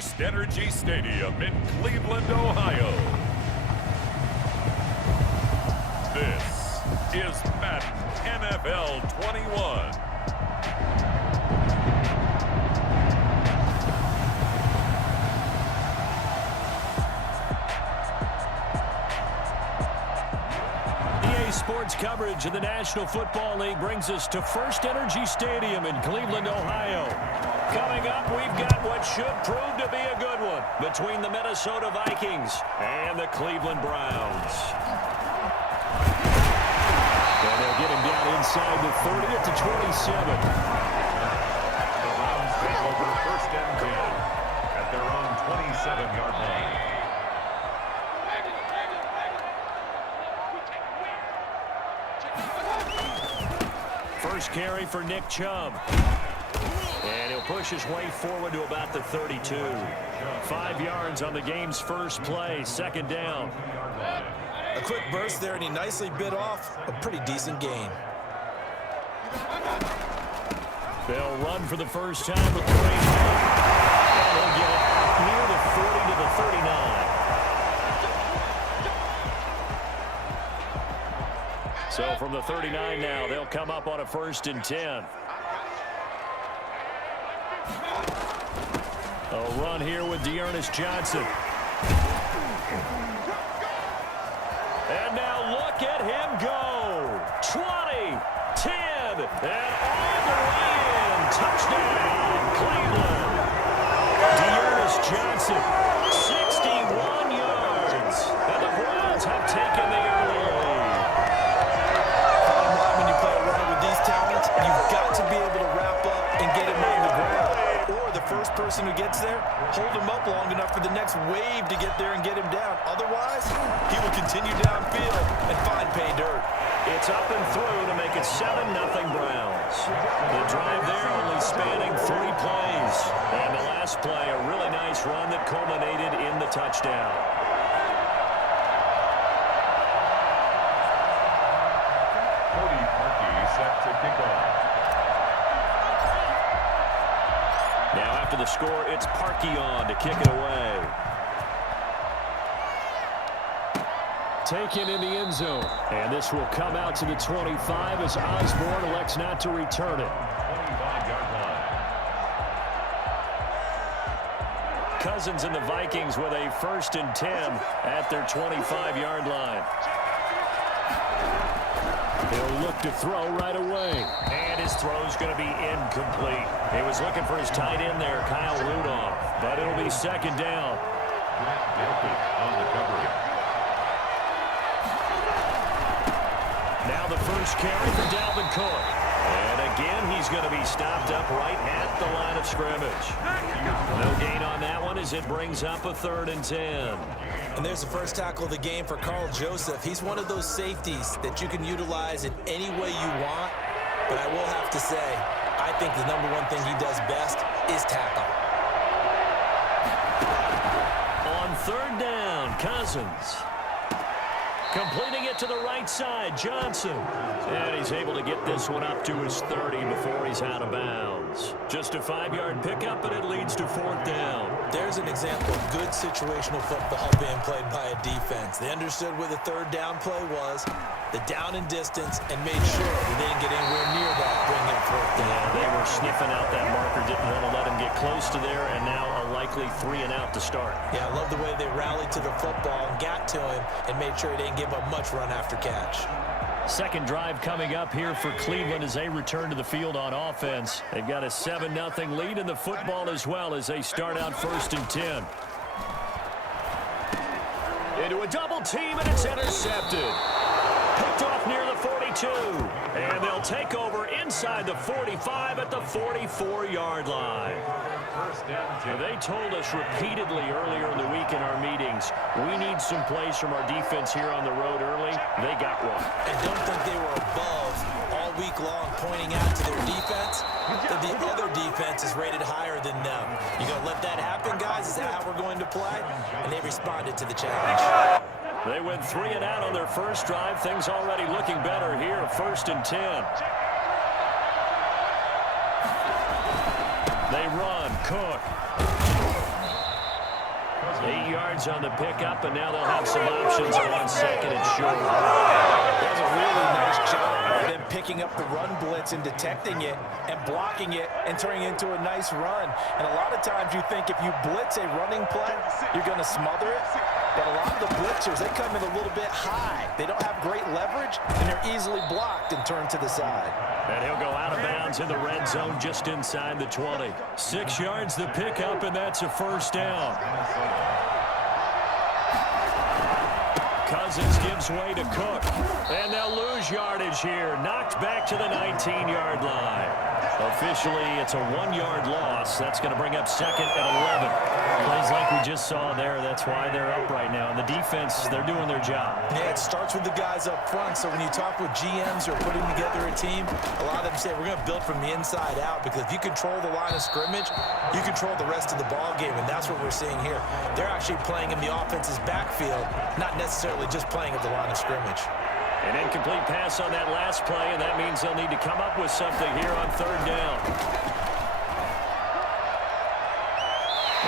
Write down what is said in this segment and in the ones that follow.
First Energy Stadium in Cleveland, Ohio. This is Madden NFL 21. Sports coverage of the National Football League brings us to First Energy Stadium in Cleveland, Ohio. Coming up, we've got what should prove to be a good one between the Minnesota Vikings and the Cleveland Browns. And they'll get him down inside the 30 at the 27. The Browns take over first and 10 at their own 27-yard line. First carry for Nick Chubb. And he'll push his way forward to about the 32. 5 yards on the game's first play, second down. A quick burst there, and he nicely bit off a pretty decent gain. They'll run for the first time with the range. And they'll get it near the 40 to the 39. So from the 39 now, they'll come up on a first and 10. A run here with Dearness Johnson. And now look at him go. 20, 10, and all the way in. Touchdown, Cleveland. Dearness Johnson, 61 yards. And the Browns have taken the early lead. You've got to be able to wrap up and get him on the ground. Or the first person who gets there, hold him up long enough for the next wave to get there and get him down. Otherwise, he will continue downfield and find pay dirt. It's up and through to make it 7-0 Browns. The drive there only spanning 3 plays. And the last play, a really nice run that culminated in the touchdown. Set to kick off. Now after the score, it's Parkey on to kick it away. Taken in the end zone. And this will come out to the 25 as Osborne elects not to return it. 25-yard line. Cousins and the Vikings with a first and 10 at their 25-yard line. He'll look to throw right away. And his throw's going to be incomplete. He was looking for his tight end there, Kyle Rudolph. But it'll be second down. On the coverage. Now the first carry for Dalvin Cook. And again, he's going to be stopped up right at the line of scrimmage. No gain on that one as it brings up a 3rd and 10. And there's the first tackle of the game for Carl Joseph. He's one of those safeties that you can utilize in any way you want. But I will have to say, I think the number one thing he does best is tackle. On 3rd down, Cousins. Completing it to the right side, Johnson. And he's able to get this one up to his 30 before he's out of bounds. Just a 5-yard pickup, and it leads to 4th down. There's an example of good situational football being played by a defense. They understood where the 3rd down play was, the down and distance, and made sure that they didn't get anywhere near that, bring in 4th down. Yeah, they were sniffing out that marker, didn't want to let him get close to there, and now a likely 3 and out to start. Yeah, I love the way they rallied to the football and got to him and made sure he didn't give up much run after catch. Second drive coming up here for Cleveland as they return to the field on offense. They've got a 7-0 lead in the football as well as they start out 1st and 10. Into a double team, and it's intercepted. Picked off near the 42. And they'll take over inside the 45 at the 44-yard line. They told us repeatedly earlier in the week in our meetings, we need some plays from our defense here on the road early. They got one. I don't think they were above all week long pointing out to their defense that the other defense is rated higher than them. You going to let that happen, guys? Is that how we're going to play? And they responded to the challenge. They went 3 and out on their first drive. Things already looking better here. 1st and 10. They run. Cook. 8 yards on the pickup, and now they'll have some options on second and short. That was a really nice job of them picking up the run blitz and detecting it and blocking it and turning it into a nice run. And a lot of times you think if you blitz a running play, you're going to smother it. But a lot of the blitzers, they come in a little bit high. They don't have great leverage, and they're easily blocked and turned to the side. And he'll go out of bounds in the red zone just inside the 20. 6 yards the pickup, and that's a first down. Cousins gives way to Cook. And they'll lose yardage here. Knocked back to the 19-yard line. Officially, it's a 1-yard loss. That's going to bring up second and 11. Plays like we just saw there. That's why they're up right now. And the defense, they're doing their job. Yeah, it starts with the guys up front. So when you talk with GMs who are putting together a team, a lot of them say we're going to build from the inside out, because if you control the line of scrimmage, you control the rest of the ball game, and that's what we're seeing here. They're actually playing in the offense's backfield, not necessarily just playing at the line of scrimmage. An incomplete pass on that last play, and that means they'll need to come up with something here on third down.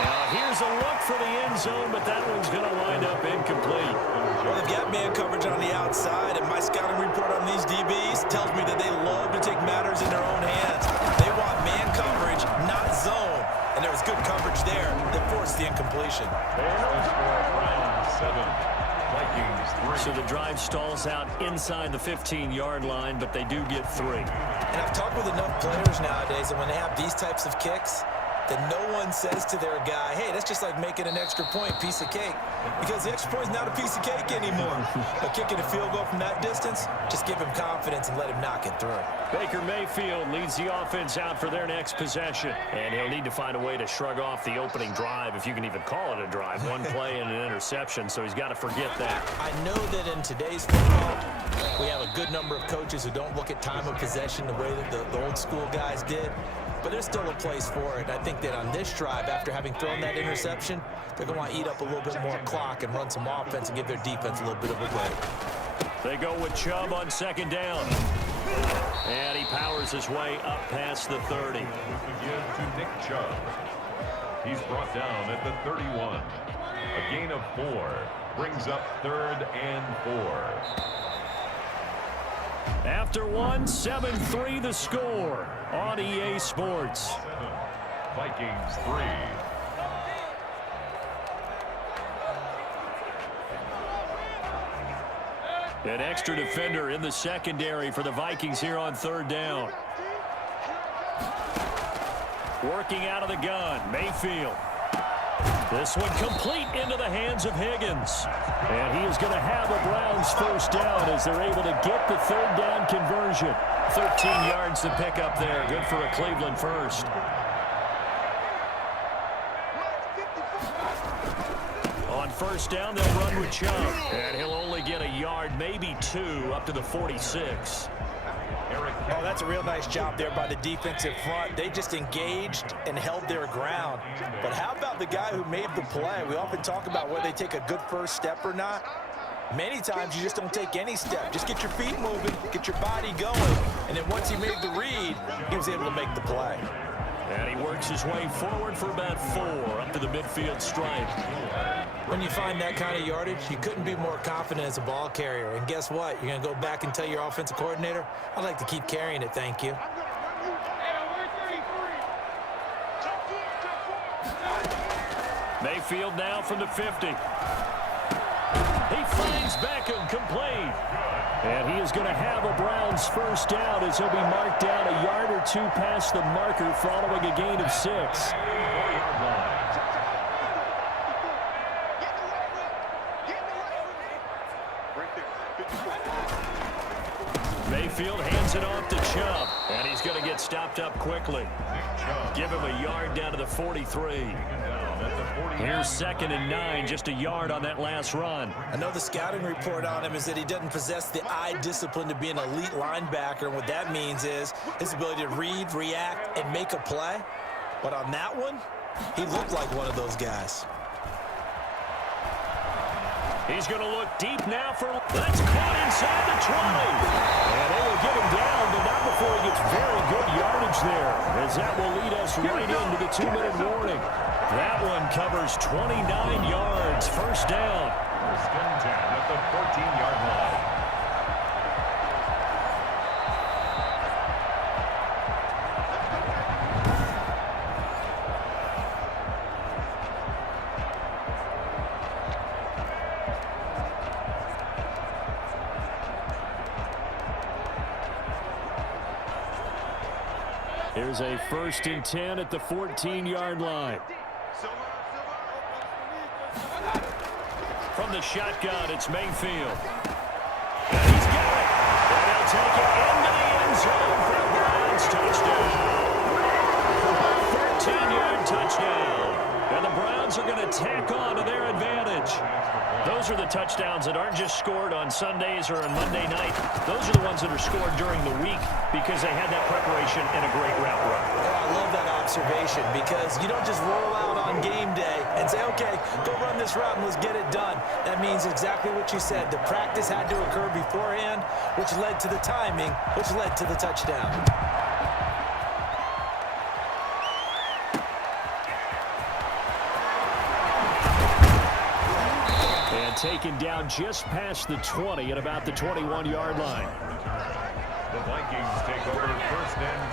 Now, here's a look for the end zone, but that one's going to wind up incomplete. Well, they've got man coverage on the outside, and my scouting report on these DBs tells me that they love to take matters in their own hands. They want man coverage, not zone. And there was good coverage there that forced the incompletion. Round 7. Vikings 3. So the drive stalls out inside the 15-yard line, but they do get 3. And I've talked with enough players nowadays, and when they have these types of kicks, that no one says to their guy, hey, that's just like making an extra point, piece of cake. Because the extra point is not a piece of cake anymore. But kicking a field goal from that distance, just give him confidence and let him knock it through. Baker Mayfield leads the offense out for their next possession. And he'll need to find a way to shrug off the opening drive, if you can even call it a drive. One play and an interception, so he's got to forget that. I know that in today's football, we have a good number of coaches who don't look at time of possession the way that the old school guys did. But there's still a place for it. I think that on this drive, after having thrown that interception, they're going to want to eat up a little bit more clock and run some offense and give their defense a little bit of a break. They go with Chubb on second down. And he powers his way up past the 30. Give to Nick Chubb. He's brought down at the 31. A gain of 4 brings up 3rd and 4. After 1, 7-3 the score on EA Sports. 7. Vikings 3. An extra defender in the secondary for the Vikings here on third down. Working out of the gun, Mayfield. This one complete into the hands of Higgins. And he is going to have a Browns first down as they're able to get the third down conversion. 13 yards to pick up there. Good for a Cleveland first. On first down, they'll run with Chubb. And he'll only get a yard, maybe 2, up to the 46. Oh, that's a real nice job there by the defensive front. They just engaged and held their ground. But how about the guy who made the play? We often talk about whether they take a good first step or not. Many times you just don't take any step. Just get your feet moving, get your body going. And then once he made the read, he was able to make the play. And he works his way forward for about 4, up to the midfield stripe. When you find that kind of yardage, you couldn't be more confident as a ball carrier. And guess what? You're going to go back and tell your offensive coordinator, I'd like to keep carrying it, thank you. Mayfield now from the 50. He finds Beckham complete. And he is going to have a Browns first down as he'll be marked down a yard or 2 past the marker following a gain of 6. Mayfield hands it off to Chubb. And he's going to get stopped up quickly. Give him a yard down to the 43. Here's 2nd and 9, just a yard on that last run. I know the scouting report on him is that he doesn't possess the eye discipline to be an elite linebacker. And what that means is his ability to read, react, and make a play. But on that one, he looked like one of those guys. He's going to look deep now for... That's caught inside the 20. And they will get him down, but not before he gets very good yardage there, as that will lead us right into the 2-minute warning. That one covers 29 yards. First down. First and 10 at the 14-yard line. Here's a 1st and 10 at the 14-yard line. From the shotgun, it's Mayfield. And he's got it. And he'll take it into the end zone for a Browns touchdown. 13-yard touchdown. And the Browns are going to tack on to their advantage. Those are the touchdowns that aren't just scored on Sundays or on Monday night. Those are the ones that are scored during the week because they had that preparation and a great route run. I love that observation because you don't just roll out on game day and say, okay, go run this route and let's get it done. That means exactly what you said. The practice had to occur beforehand, which led to the timing, which led to the touchdown. Taken down just past the 20 at about the 21-yard line. The Vikings take over 1st and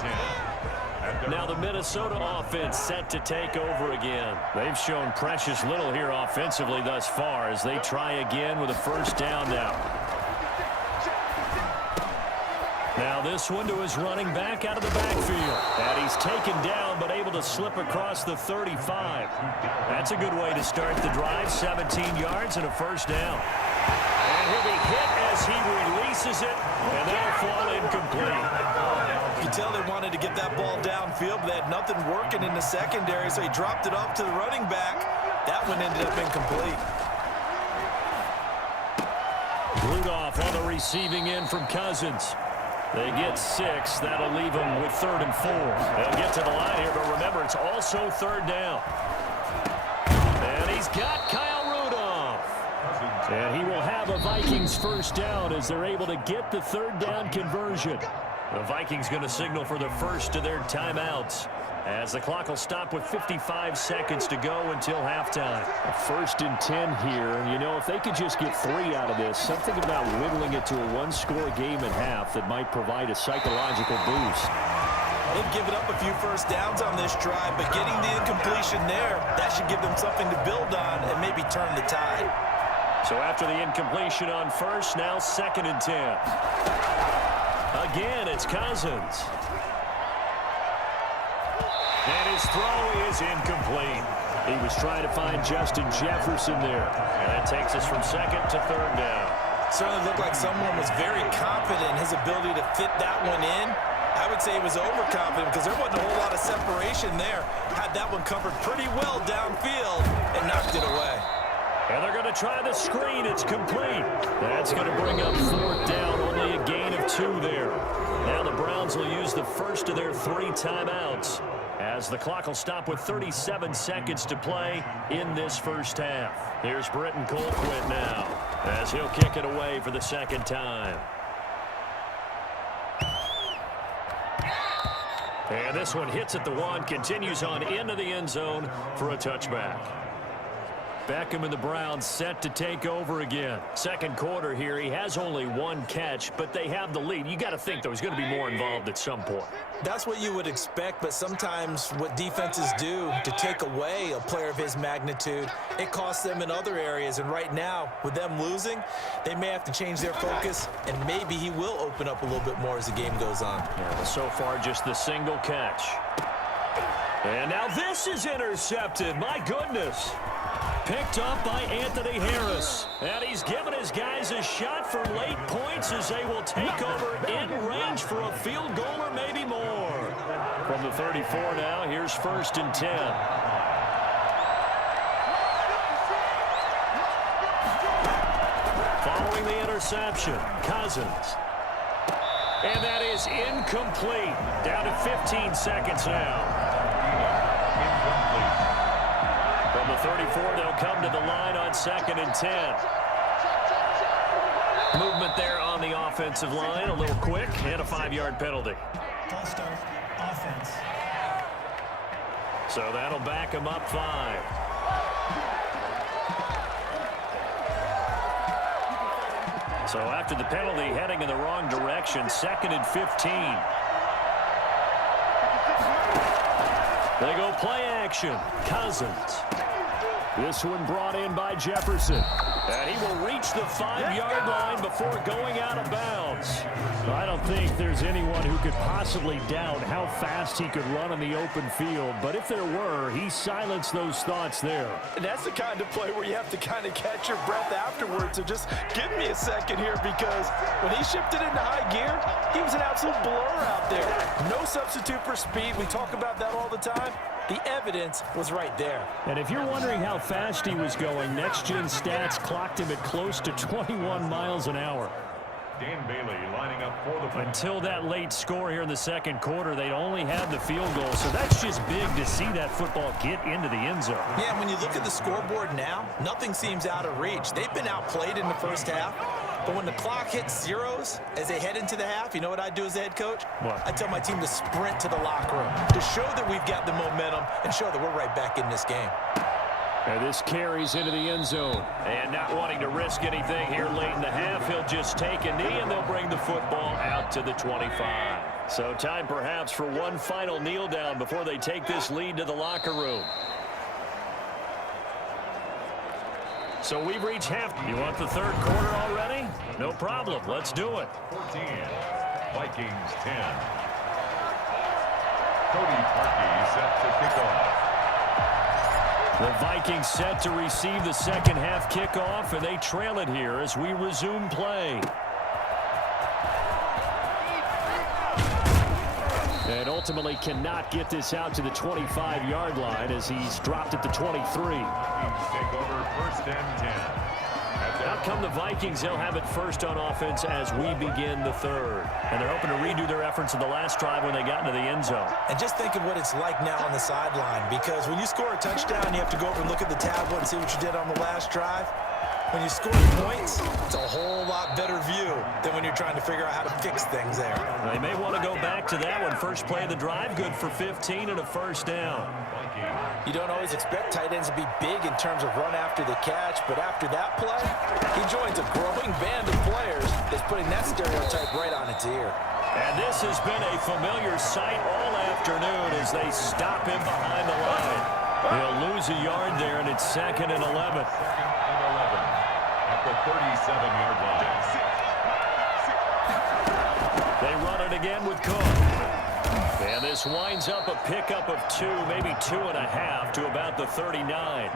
10. Now the Minnesota offense set to take over again. They've shown precious little here offensively thus far as they try again with a 1st down now. Now this one to his running back out of the backfield. And he's taken down but able to slip across the 35. That's a good way to start the drive. 17 yards and a 1st down. And he'll be hit as he releases it, and that'll fall incomplete. You can tell they wanted to get that ball downfield, but they had nothing working in the secondary, so he dropped it off to the running back. That one ended up incomplete. Rudolph on the receiving end from Cousins. They get 6. That'll leave them with 3rd and 4. They'll get to the line here, but remember, it's also 3rd down. And he's got Kyle Rudolph. And he will have a Vikings 1st down as they're able to get the 3rd down conversion. The Vikings going to signal for the first of their timeouts as the clock will stop with 55 seconds to go until halftime. A 1st and 10 here. And, you know, if they could just get 3 out of this, something about whittling it to a 1-score game at half that might provide a psychological boost. They've given up a few 1st downs on this drive, but getting the incompletion there, that should give them something to build on and maybe turn the tide. So after the incompletion on 1st, now 2nd and 10. Again, it's Cousins. And his throw is incomplete. He was trying to find Justin Jefferson there. And that takes us from 2nd to 3rd down. Certainly looked like someone was very confident in his ability to fit that one in. I would say he was overconfident because there wasn't a whole lot of separation there. Had that one covered pretty well downfield and knocked it away. And they're going to try the screen. It's complete. That's going to bring up 4th down. Only a gain of 2 there. Now the Browns will use the first of their 3 timeouts as the clock will stop with 37 seconds to play in this first half. Here's Britton Colquitt now as he'll kick it away for the 2nd time. And this one hits at the 1, continues on into the end zone for a touchback. Beckham and the Browns set to take over again. 2nd quarter here. He has only 1 catch, but they have the lead. You got to think, though, he's going to be more involved at some point. That's what you would expect, but sometimes what defenses do to take away a player of his magnitude, it costs them in other areas. And right now, with them losing, they may have to change their focus, and maybe he will open up a little bit more as the game goes on. Yeah, well, so far, just the single catch. And now this is intercepted. My goodness. Picked up by Anthony Harris. And he's given his guys a shot for late points as they will take over in range for a field goal or maybe more. From the 34 now, here's 1st and 10. Following the interception, Cousins. And that is incomplete. Down to 15 seconds now. From the 34, they'll come to the line on 2nd and 10. Movement there on the offensive line, a little quick, and a 5-yard penalty. False start, offense. So that'll back him up 5. So after the penalty, heading in the wrong direction, 2nd and 15. They go play action. Cousins. This one brought in by Jefferson. And he will reach the 5-yard line before going out of bounds. I don't think there's anyone who could possibly doubt how fast he could run on the open field. But if there were, he silenced those thoughts there. And that's the kind of play where you have to kind of catch your breath afterwards. So just give me a second here, because when he shifted into high gear, he was an absolute blur out there. No substitute for speed. We talk about that all the time. The evidence was right there. And if you're wondering how fast he was going, next-gen stats clocked him at close to 21 miles an hour. Dan Bailey lining up for the... Until that late score here in the second quarter, they'd only had the field goal. So that's just big to see that football get into the end zone. Yeah, when you look at the scoreboard now, nothing seems out of reach. They've been outplayed in the first half. But when the clock hits zeros as they head into the half, you know what I do as the head coach? What? I tell my team to sprint to the locker room to show that we've got the momentum and show that we're right back in this game. And this carries into the end zone. And not wanting to risk anything here late in the half, he'll just take a knee and they'll bring the football out to the 25. So time perhaps for one final kneel down before they take this lead to the locker room. So we've reached half. You want the third quarter already? No problem. Let's do it. 14. Vikings 10. Cody Parkey set to kick off. The Vikings set to receive the second half kickoff, and they trail it here as we resume play. And ultimately cannot get this out to the 25-yard line as he's dropped at the 23. Vikings take over 1st and 10. Out come the Vikings. They'll have it first on offense as we begin the third. And they're hoping to redo their efforts in the last drive when they got into the end zone. And just think of what it's like now on the sideline, because when you score a touchdown, you have to go over and look at the tablet and see what you did on the last drive. When you score points, it's a whole lot better view than when you're trying to figure out how to fix things there. They may want to go back to that one. First play of the drive, good for 15 and a first down. You don't always expect tight ends to be big in terms of run after the catch, but after that play, he joins a growing band of players that's putting that stereotype right on its ear. And this has been a familiar sight all afternoon as they stop him behind the line. He'll lose a yard there, and it's 2nd and 11. 2nd and 11 at the 37-yard line. They run it again with Cook. And this winds up a pickup of 2, maybe 2.5 to about the 39. I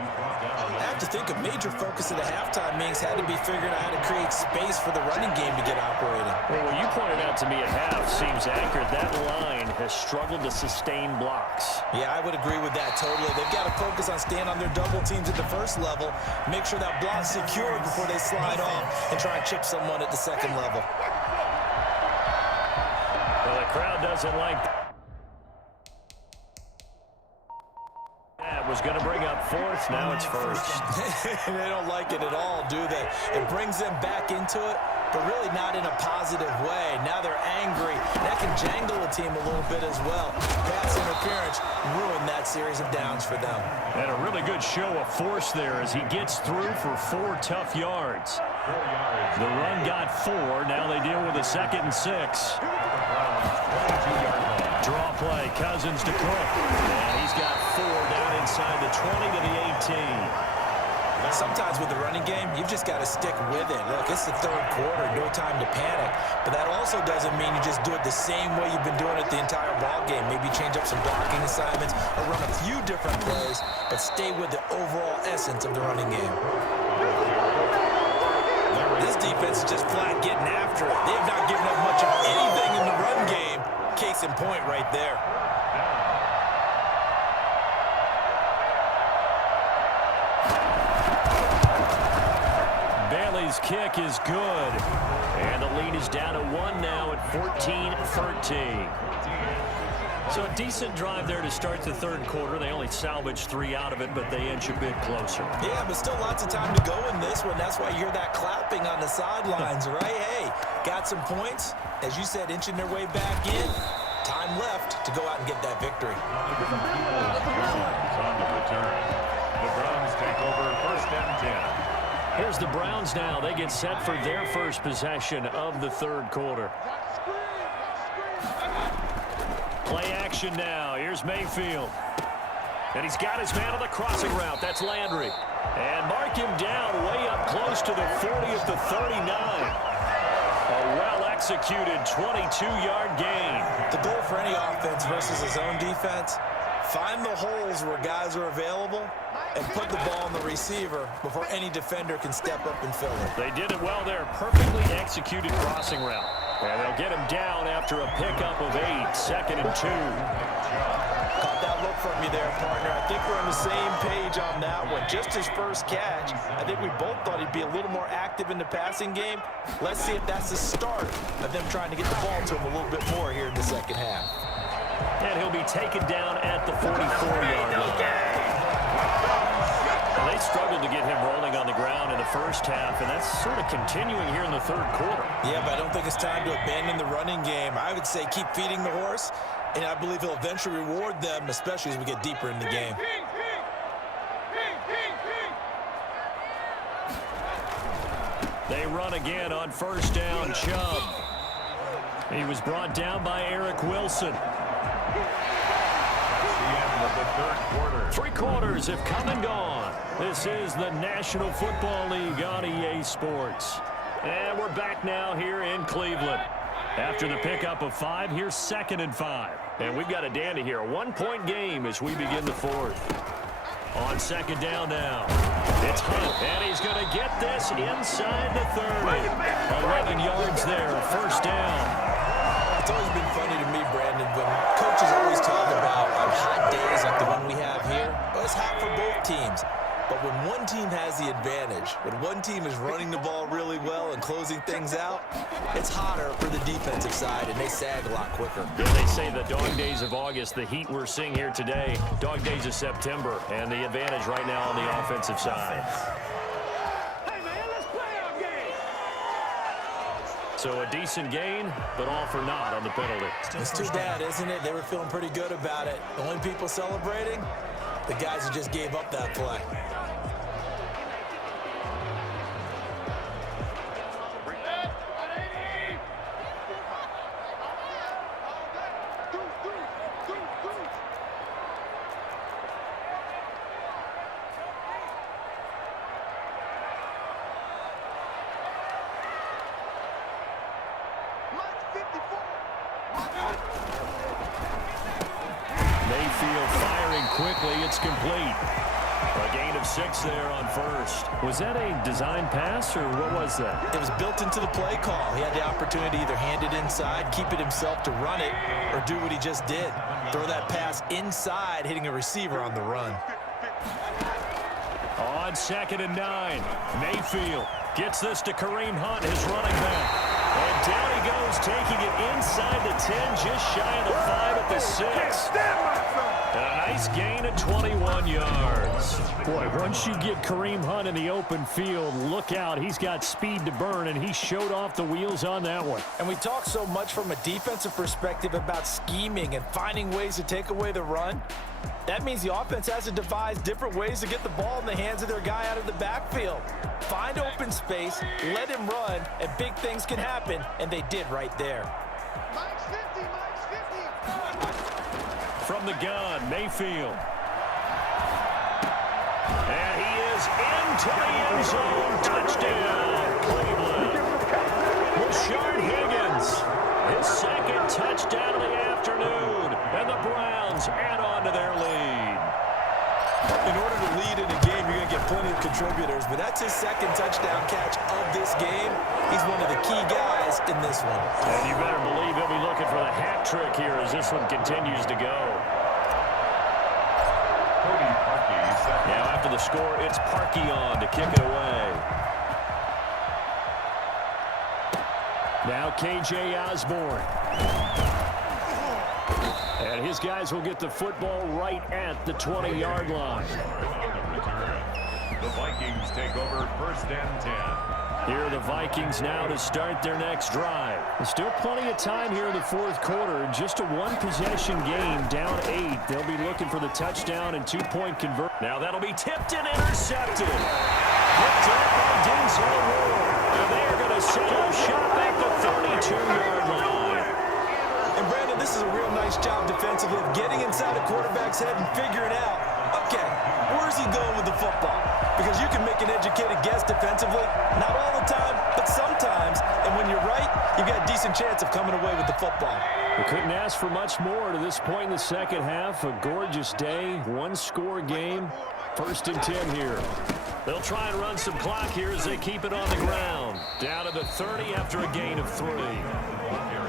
have to think a major focus of the halftime meetings had to be figuring out how to create space for the running game to get operating. Well, what you pointed out to me at half seems accurate. That line has struggled to sustain blocks. Yeah, I would agree with that totally. They've got to focus on staying on their double teams at the first level, make sure that block's secured before they slide off and try and chip someone at the second level. Well, the crowd doesn't like that. Was going to bring up 4th, now it's 1st. They don't like it at all, do they? It brings them back into it, but really not in a positive way. Now they're angry. That can jangle the team a little bit as well. Pass interference ruined that series of downs for them. And a really good show of force there as he gets through for 4 tough yards. 4 yards. The run got 4. Now they deal with a 2nd and 6. Draw play, Cousins to Cook. And he's got 4 down inside the 20 to the 18. Sometimes with the running game, you've just got to stick with it. Look, it's the third quarter, no time to panic. But that also doesn't mean you just do it the same way you've been doing it the entire ball game. Maybe change up some blocking assignments or run a few different plays, but stay with the overall essence of the running game. This defense is just flat getting after it. They have not given up much of anything in the run game. Case in point right there. Bailey's kick is good. And the lead is down to 1 now at 14-13. So a decent drive there to start the third quarter. They only salvaged 3 out of it, but they inch a bit closer. Yeah, but still lots of time to go in this one. That's why you hear that clapping on the sidelines, right? Hey, got some points. As you said, inching their way back in. Time left to go out and get that victory. On the return. The Browns take over 1st and 10. Here's the Browns now. They get set for their first possession of the third quarter. Play action now. Here's Mayfield. And he's got his man on the crossing route. That's Landry. And mark him down way up close to the 40 at the 39. A well-executed 22-yard gain. The goal for any offense versus his own defense, find the holes where guys are available and put the ball on the receiver before any defender can step up and fill it. They did it well there. Perfectly executed crossing route. And they'll get him down after a pickup of 8, 2nd and 2. Caught that look from you there, partner. I think we're on the same page on that one. Just his first catch. I think we both thought he'd be a little more active in the passing game. Let's see if that's the start of them trying to get the ball to him a little bit more here in the second half. And he'll be taken down at the 44-yard line. They struggled to get him rolling on the ground in the first half, and that's sort of continuing here in the third quarter. Yeah, but I don't think it's time to abandon the running game. I would say keep feeding the horse, and I believe he'll eventually reward them, especially as we get deeper in the game. They run again on 1st down, Chubb. He was brought down by Eric Wilson. Of the third quarter. 3 quarters have come and gone. This is the National Football League on EA Sports. And we're back now here in Cleveland. After the pickup of 5, here's 2nd and 5. And we've got a dandy here. A 1-point game as we begin the 4th. On 2nd down now. It's Hunt, and he's going to get this inside the 30. 11 yards there, 1st down. It's always been funny to me, Brandon, when coaches always talk about on hot days like the one we have here, well, it's hot for both teams. But when one team has the advantage, when one team is running the ball really well and closing things out, it's hotter for the defensive side, and they sag a lot quicker. Yeah, they say the dog days of August, the heat we're seeing here today, dog days of September, and the advantage right now on the offensive side. So a decent gain, but all for naught on the penalty. It's too bad, isn't it? They were feeling pretty good about it. The only people celebrating, the guys who just gave up that play. Mayfield firing quickly. It's complete. A gain of 6 there on 1st. Was that a design pass, or what was that? It was built into the play call. He had the opportunity to either hand it inside, keep it himself to run it, or do what he just did. Throw that pass inside, hitting a receiver on the run. On 2nd and 9, Mayfield gets this to Kareem Hunt, his running back. And down he goes, taking it inside the 10, just shy of the 5 at the 6. And a nice gain of 21 yards. Boy, once you get Kareem Hunt in the open field, look out. He's got speed to burn, and he showed off the wheels on that one. And we talk so much from a defensive perspective about scheming and finding ways to take away the run. That means the offense has to devise different ways to get the ball in the hands of their guy out of the backfield. Find open space, let him run, and big things can happen, and they did right there. From the gun, Mayfield. And he is into the end zone. Touchdown, Cleveland. Rashard Higgins, his 2nd touchdown of the afternoon. And the Browns add on to their lead. In order to lead in a game, you're going to get plenty of contributors, but that's his 2nd touchdown catch of this game. He's one of the key guys in this one. And you better believe he'll be looking for the hat trick here as this one continues to go. Now after the score, it's Parkey on to kick it away. Now KJ Osborne. And his guys will get the football right at the 20-yard line. The Vikings take over 1st and 10. Here are the Vikings now to start their next drive. There's still plenty of time here in the fourth quarter. Just a one-possession game, down 8. They'll be looking for the touchdown and two-point conversion. Now that'll be tipped and intercepted. Picked up by Denzel Ward. And they are going to set up shop at the 32-yard line. And Brandon, this is a real nice job defensively of getting inside a quarterback's head and figuring out, okay, where's he going with the football? Because you can make an educated guess defensively, not all the time, but sometimes. And when you're right, you've got a decent chance of coming away with the football. We couldn't ask for much more to this point in the second half. A gorgeous day, one-score game. 1st and 10 here. They'll try and run some clock here as they keep it on the ground. Down to the 30 after a gain of 3.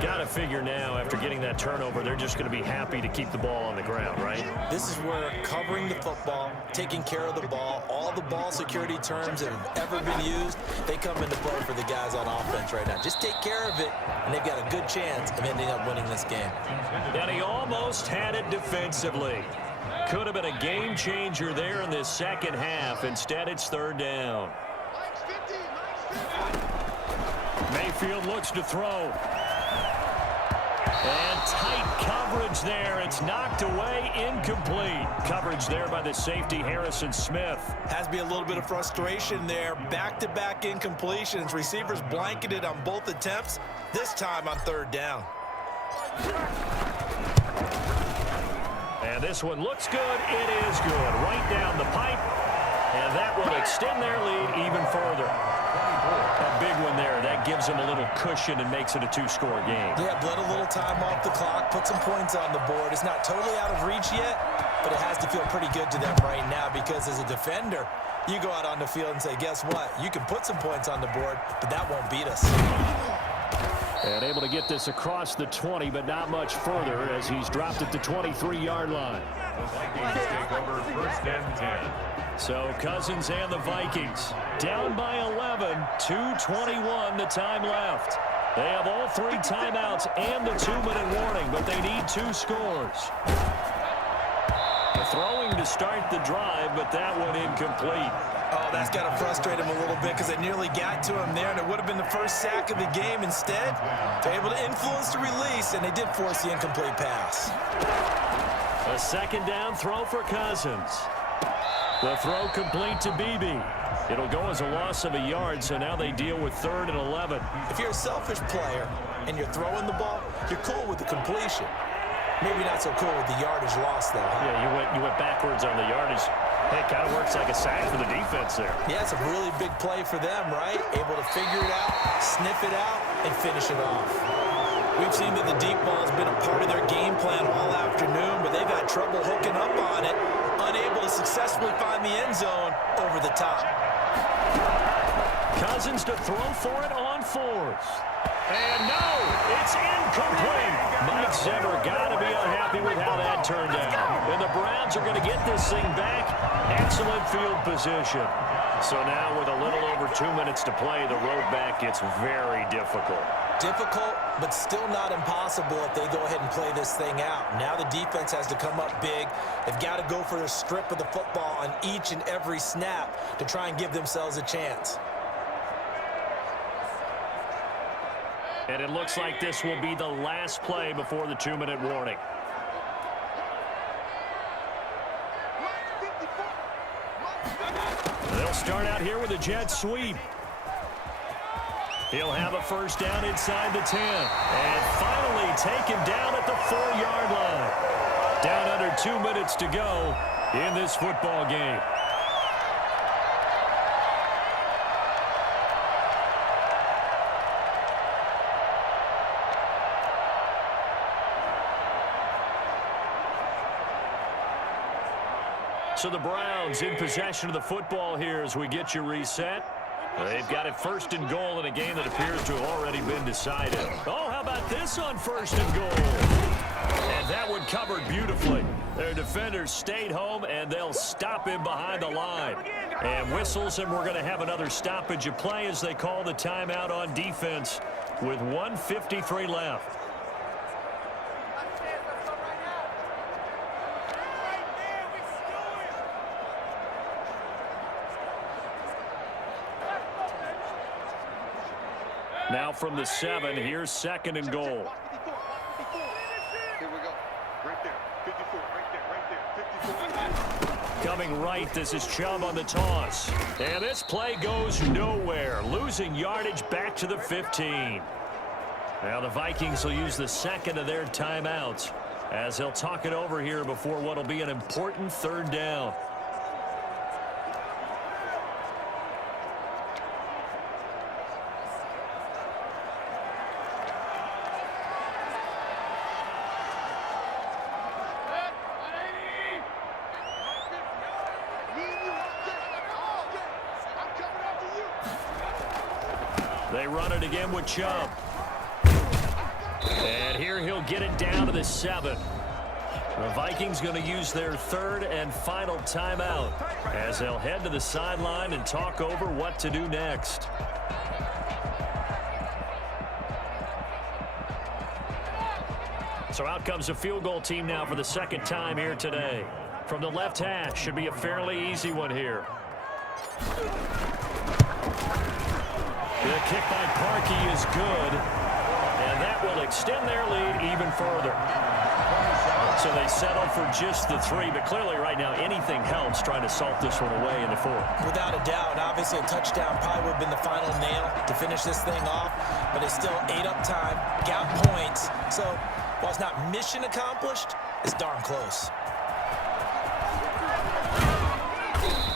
Got to figure now, after getting that turnover, they're just going to be happy to keep the ball on the ground, right? This is where covering the football, taking care of the ball, all the ball security terms that have ever been used, they come into play for the guys on offense right now. Just take care of it, and they've got a good chance of ending up winning this game. And he almost had it defensively. Could have been a game changer there in this second half. Instead, it's 3rd down. Mayfield looks to throw. And tight coverage there. It's knocked away, incomplete. Coverage there by the safety, Harrison Smith. Has to be a little bit of frustration there. Back-to-back incompletions. Receivers blanketed on both attempts, this time on 3rd down. And this one looks good. It is good. Right down the pipe. And that will extend their lead even further. A big one there. That gives them a little cushion and makes it a 2-score game. Yeah, bled a little time off the clock, put some points on the board. It's not totally out of reach yet, but it has to feel pretty good to them right now because as a defender, you go out on the field and say, guess what? You can put some points on the board, but that won't beat us. And able to get this across the 20, but not much further as he's dropped at the 23-yard line. The Vikings take over 1st and 10. So Cousins and the Vikings down by 11, 2:21 the time left. They have all 3 timeouts and the 2-minute warning, but they need 2 scores. Throwing to start the drive, but that one incomplete. Oh, that's got to frustrate him a little bit because it nearly got to him there, and it would have been the first sack of the game. Instead, they're able to influence the release, and they did force the incomplete pass. A 2nd down throw for Cousins. The throw complete to Beebe. It'll go as a loss of a yard, so now they deal with 3rd and 11. If you're a selfish player and you're throwing the ball, you're cool with the completion. Maybe not so cool with the yardage loss, though. Huh? Yeah, you went backwards on the yardage. Hey, it kind of works like a sack for the defense there. Yeah, it's a really big play for them, right? Able to figure it out, sniff it out, and finish it off. We've seen that the deep ball has been a part of their game plan all afternoon, but they've had trouble hooking up on it, unable to successfully find the end zone over the top. Cousins to throw for it on 4th. And no, it's incomplete. Mike Zimmer got to be unhappy with how that turned out. And the Browns are going to get this thing back. Excellent field position. So now with a little over 2 minutes to play, the road back gets very difficult. Difficult, but still not impossible if they go ahead and play this thing out. Now the defense has to come up big. They've got to go for a strip of the football on each and every snap to try and give themselves a chance. And it looks like this will be the last play before the 2-minute warning. They'll start out here with a jet sweep. He'll have a 1st down inside the 10. And finally taken down at the 4-yard line. Down under 2 minutes to go in this football game. So the Browns in possession of the football here as we get you reset. They've got it 1st and goal in a game that appears to have already been decided. Oh, how about this on 1st and goal? And that one covered beautifully. Their defenders stayed home, and they'll stop him behind the line. And whistles, and we're going to have another stoppage of play as they call the timeout on defense with 1:53 left. Now from the 7, here's 2nd and goal. Here we go. Right there. 54. Right there. 54. Coming right, this is Chubb on the toss. And this play goes nowhere, losing yardage back to the 15. Now the Vikings will use the 2nd of their timeouts as they'll talk it over here before what will be an important 3rd down. They run it again with Chubb. And here he'll get it down to the 7. The Vikings going to use their 3rd and final timeout as they'll head to the sideline and talk over what to do next. So out comes the field goal team now for the 2nd time here today. From the left hash, should be a fairly easy one here. The kick by Parkey is good, and that will extend their lead even further. So they settle for just the 3, but clearly right now anything helps trying to salt this one away in the 4th. Without a doubt, obviously a touchdown probably would have been the final nail to finish this thing off, but it's still ate up time, got points. So while it's not mission accomplished, it's darn close.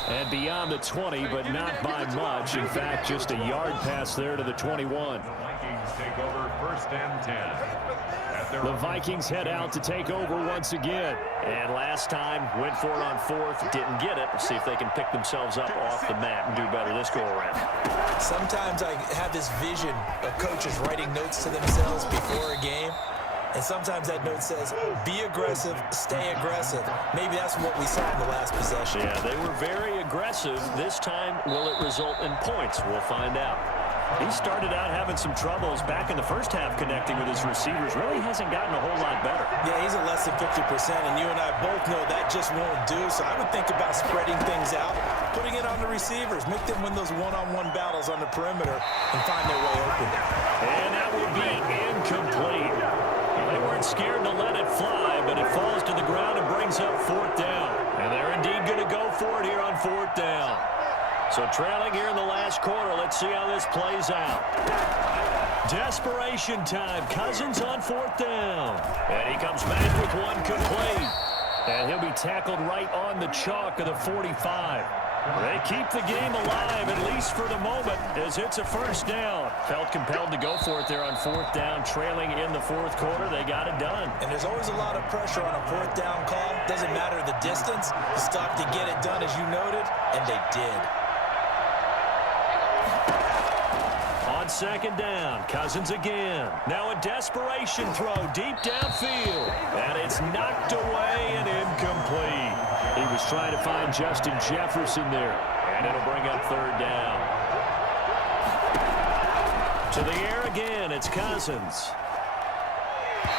And beyond the 20, but not by much. In fact, just a yard pass there to the 21. Vikings take over 1st and 10. The Vikings head out to take over once again. And last time, went for it on 4th, didn't get it. See if they can pick themselves up off the mat and do better this go-around. Sometimes I have this vision of coaches writing notes to themselves before a game. And sometimes that note says, be aggressive, stay aggressive. Maybe that's what we saw in the last possession. Yeah, they were very aggressive. This time, will it result in points? We'll find out. He started out having some troubles back in the first half connecting with his receivers. Really hasn't gotten a whole lot better. Yeah, he's at less than 50%, and you and I both know that just won't do. So I would think about spreading things out, putting it on the receivers, make them win those one-on-one battles on the perimeter and find their way open. And that would be incomplete. They weren't scared to let it fly, but it falls to the ground and brings up 4th down. And they're indeed going to go for it here on 4th down. So trailing here in the last quarter, let's see how this plays out. Desperation time. Cousins on 4th down. And he comes back with one complete. And he'll be tackled right on the chalk of the 45. They keep the game alive, at least for the moment, as it's a 1st down. Felt compelled to go for it there on 4th down, trailing in the 4th quarter. They got it done. And there's always a lot of pressure on a 4th down call. Doesn't matter the distance. You stop to get it done, as you noted, and they did. On 2nd down, Cousins again. Now a desperation throw deep downfield. And it's knocked away and incomplete. He was trying to find Justin Jefferson there. And it'll bring up 3rd down. To the air again, it's Cousins.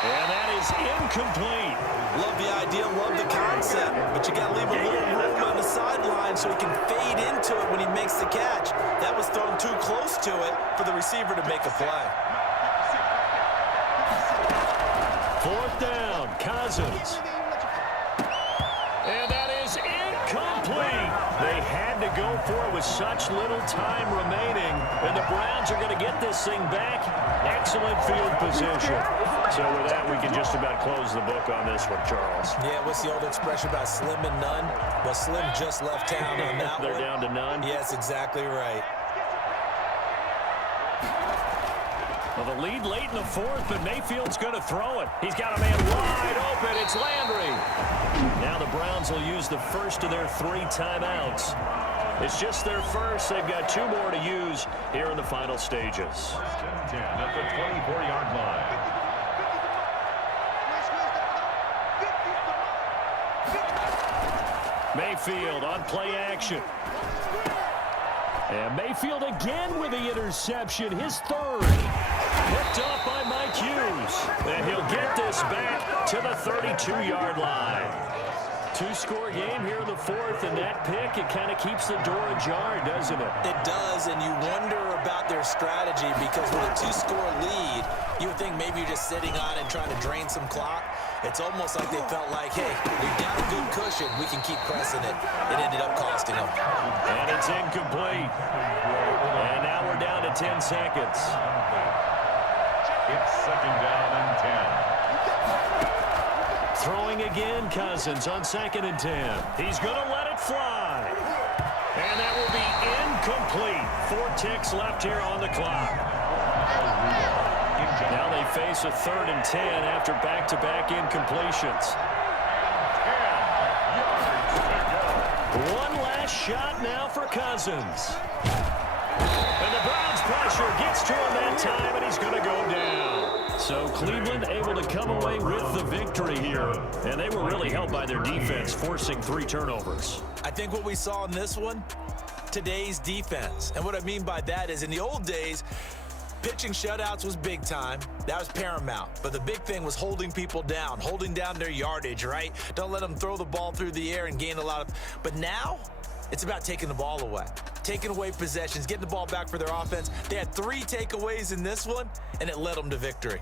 And that is incomplete. Love the idea, love the concept, but you got to leave a little room on the sideline so he can fade into it when he makes the catch. That was thrown too close to it for the receiver to make a play. 4th down, Cousins. And that is incomplete. They had to go for it with such little time remaining. And the Browns are going to get this thing back. Excellent field position. So with that, we can just about close the book on this one, Charles. Yeah, what's the old expression about slim and none? Well, Slim just left town on that one. They're down to none? Yes, exactly right. Well, the lead late in the 4th, but Mayfield's going to throw it. He's got a man wide open. It's Landry. Now the Browns will use the 1st of their 3 timeouts. It's just their 1st. They've got 2 more to use here in the final stages. 1st and 10 at the 24-yard line. Mayfield on play action. And Mayfield again with the interception, his 3rd. Picked off by Mike Hughes. And he'll get this back to the 32-yard line. two-score game here in the fourth, and that pick, it kind of keeps the door ajar, doesn't it? It does, and you wonder about their strategy because with a two-score lead, you would think maybe you're just sitting on it trying to drain some clock. It's almost like they felt like, hey, we've got a good cushion. We can keep pressing it. It ended up costing them. And it's incomplete. And now we're down to 10 seconds. It's second down and 10. Throwing again, Cousins on 2nd and 10. He's going to let it fly. And that will be incomplete. 4 ticks left here on the clock. Now they face a 3rd and 10 after back-to-back incompletions. 10 yards to go. One last shot now for Cousins. And the Browns pressure gets to him that time, and he's going to go down. So Cleveland able to come away with the victory here. And they were really helped by their defense, forcing 3 turnovers. I think what we saw in this one, today's defense. And what I mean by that is in the old days, pitching shutouts was big time. That was paramount. But the big thing was holding people down, holding down their yardage, right? Don't let them throw the ball through the air and gain a lot of... But now, it's about taking the ball away. Taking away possessions, getting the ball back for their offense. They had 3 takeaways in this one, and it led them to victory.